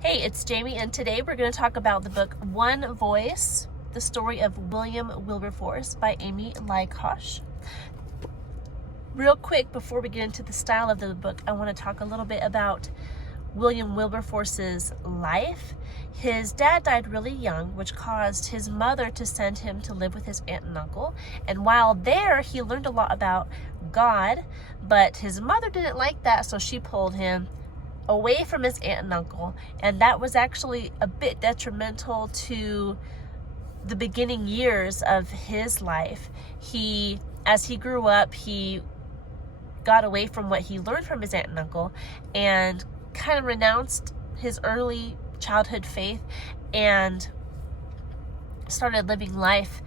Hey, it's Jamie, and today we're going to talk about the book One Voice, the story of William Wilberforce by Amy Lykosh. Real quick, before we get into the style of the book, I want to talk a little bit about William Wilberforce's life. His dad died really young, which caused his mother to send him to live with his aunt and uncle. And while there, he learned a lot about God, but his mother didn't like that, so she pulled him away from his aunt and uncle, and that was actually a bit detrimental to the beginning years of his life. As he grew up, he got away from what he learned from his aunt and uncle and kind of renounced his early childhood faith and started living life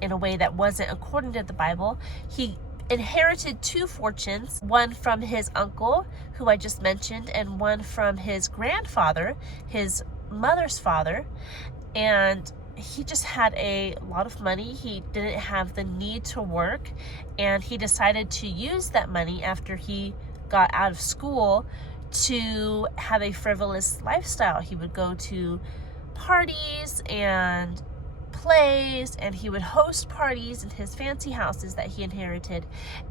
in a way that wasn't according to the Bible. He inherited two fortunes, one from his uncle, who I just mentioned, and one from his grandfather, his mother's father. And he just had a lot of money. He didn't have the need to work, and he decided to use that money after he got out of school to have a frivolous lifestyle. He would go to parties and plays, and he would host parties in his fancy houses that he inherited.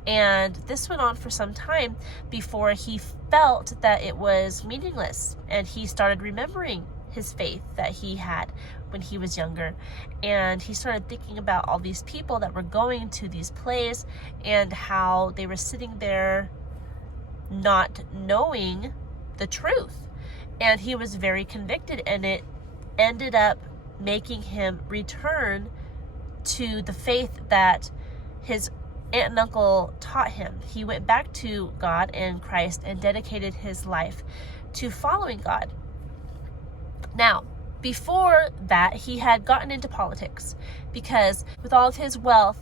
And this went on for some time before he felt that it was meaningless, and he started remembering his faith that he had when he was younger. And he started thinking about all these people that were going to these plays and how they were sitting there not knowing the truth. And he was very convicted, and it ended up making him return to the faith that his aunt and uncle taught him. He went back to God and Christ and dedicated his life to following God. Now, before that, he had gotten into politics because with all of his wealth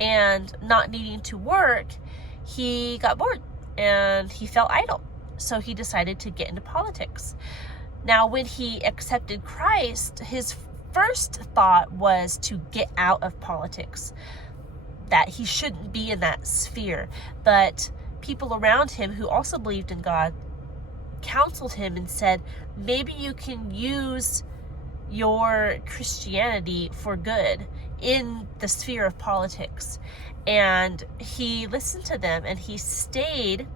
and not needing to work, he got bored and he felt idle. So he decided to get into politics. Now, when he accepted Christ, his first thought was to get out of politics, that he shouldn't be in that sphere. But people around him who also believed in God counseled him and said, maybe you can use your Christianity for good in the sphere of politics. And he listened to them, and he stayed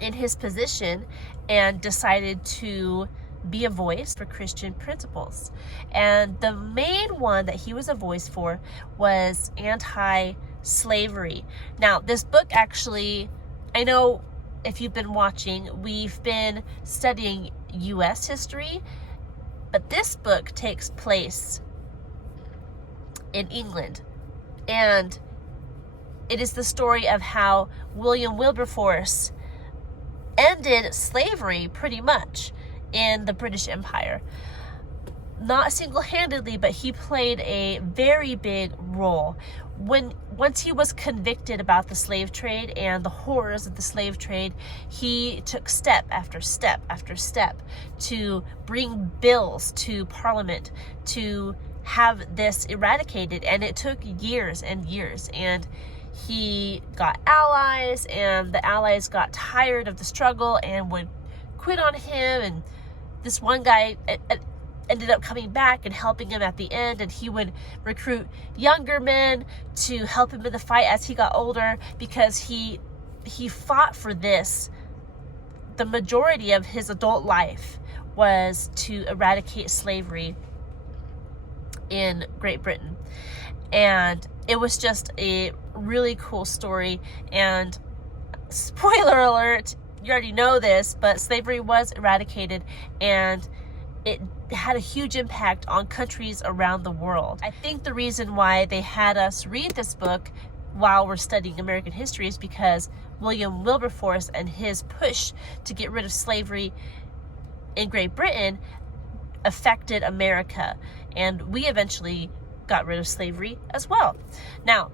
in his position and decided to be a voice for Christian principles. And the main one that he was a voice for was anti-slavery. Now, this book actually, I know if you've been watching, we've been studying U.S. history, but this book takes place in England. And it is the story of how William Wilberforce ended slavery pretty much in the British Empire. Not single-handedly, but he played a very big role. Once he was convicted about the slave trade and the horrors of the slave trade, he took step after step after step to bring bills to Parliament to have this eradicated, and it took years and years. And he got allies, and the allies got tired of the struggle and would quit on him. And this one guy ended up coming back and helping him at the end, and he would recruit younger men to help him in the fight as he got older, because he fought for this. The majority of his adult life was to eradicate slavery in Great Britain. And it was just a really cool story. And spoiler alert, you already know this, but slavery was eradicated, and it had a huge impact on countries around the world. I think the reason why they had us read this book while we're studying American history is because William Wilberforce and his push to get rid of slavery in Great Britain affected America, and we eventually got rid of slavery as well. Now,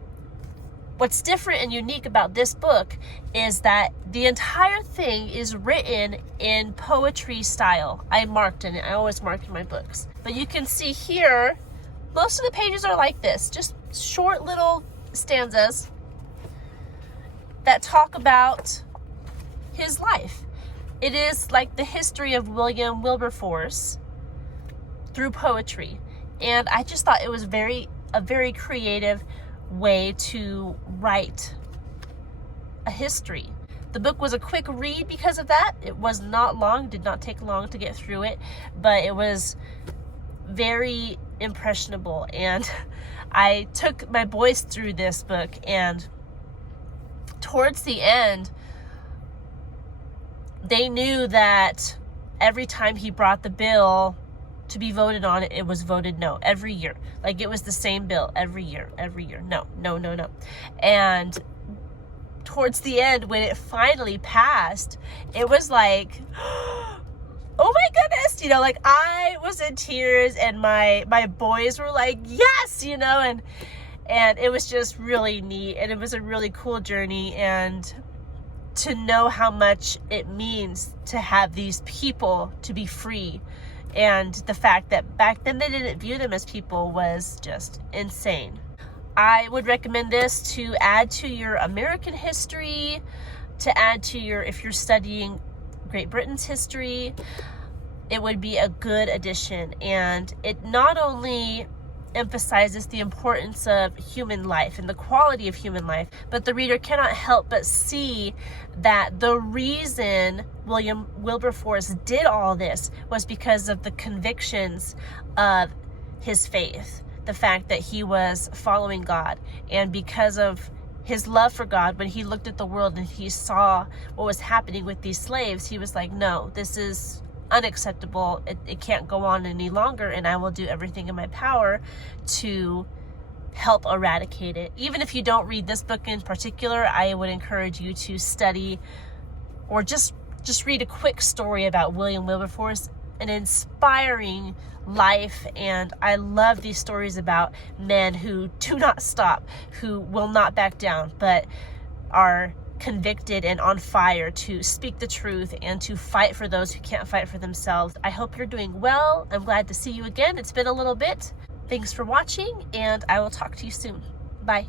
what's different and unique about this book is that the entire thing is written in poetry style. I marked in it. I always mark in my books. But you can see here, most of the pages are like this, just short little stanzas that talk about his life. It is like the history of William Wilberforce through poetry. And I just thought it was a very creative way to write a history. The book was a quick read because of that. It was not long, did not take long to get through it, but it was very impressionable. And I took my boys through this book, and towards the end, they knew that every time he brought the bill to be voted on, it was voted no every year. Like, it was the same bill every year. No. And towards the end, when it finally passed, it was like, oh my goodness, you know, like, I was in tears, and my boys were like, yes, you know, and it was just really neat, and it was a really cool journey. And to know how much it means to have these people to be free, and the fact that back then they didn't view them as people was just insane. I would recommend this to add to your American history, to add to your, if you're studying Great Britain's history, it would be a good addition. And it not only emphasizes the importance of human life and the quality of human life, but the reader cannot help but see that the reason William Wilberforce did all this was because of the convictions of his faith, the fact that he was following God, and because of his love for God. When he looked at the world and he saw what was happening with these slaves, he was like, no, this is unacceptable. It can't go on any longer, and I will do everything in my power to help eradicate it. Even if you don't read this book in particular, I would encourage you to study or just read a quick story about William Wilberforce, an inspiring life. And I love these stories about men who do not stop, who will not back down, but are convicted and on fire to speak the truth and to fight for those who can't fight for themselves. I hope you're doing well. I'm glad to see you again. It's been a little bit. Thanks for watching, and I will talk to you soon. Bye.